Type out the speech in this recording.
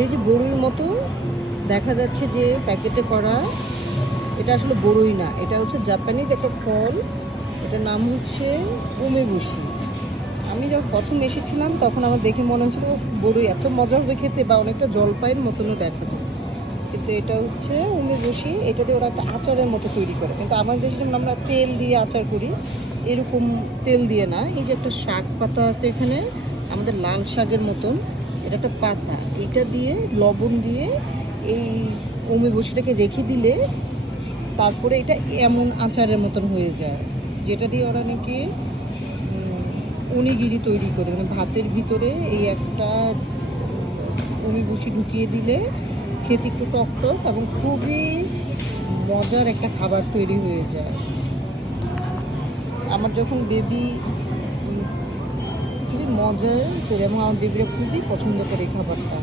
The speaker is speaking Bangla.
এই যে বড়ইর মতো দেখা যাচ্ছে যে প্যাকেটে করা, এটা আসলে বড়ই না, এটা হচ্ছে জাপানিজ একটা ফল। এটার নাম হচ্ছে উমেবুশি। আমি যখন প্রথম এসেছিলাম তখন আমার দেখে মনে হচ্ছিল বড়ই এত মজা হবে খেতে, বা অনেকটা জলপাইয়ের মতনও দেখা যায়। কিন্তু এটা হচ্ছে উমেবুশি, এটা দিয়ে ওরা একটা আচারের মতো তৈরি করে। কিন্তু আমাদের দেশে যেমন আমরা তেল দিয়ে আচার করি, এরকম তেল দিয়ে না। এই যে একটা শাক পাতা আছে এখানে, আমাদের লাল শাকের মতন, এটা একটা পাতা, এটা দিয়ে লবণ দিয়ে এই উমেবুশিটাকে রেখে দিলে তারপরে এটা এমন আচারের মতন হয়ে যায়, যেটা দিয়ে ওরা নাকি অনিগিরি তৈরি করে। মানে ভাতের ভিতরে এই একটা উমিবুশি ঢুকিয়ে দিলে খেতে একটু টক টক এবং খুবই মজার একটা খাবার তৈরি হয়ে যায়। আমার যখন বেবি, খুবই মজার তৈরি, এবং আমার বেবিরা খুবই পছন্দ করে এই খাবারটা।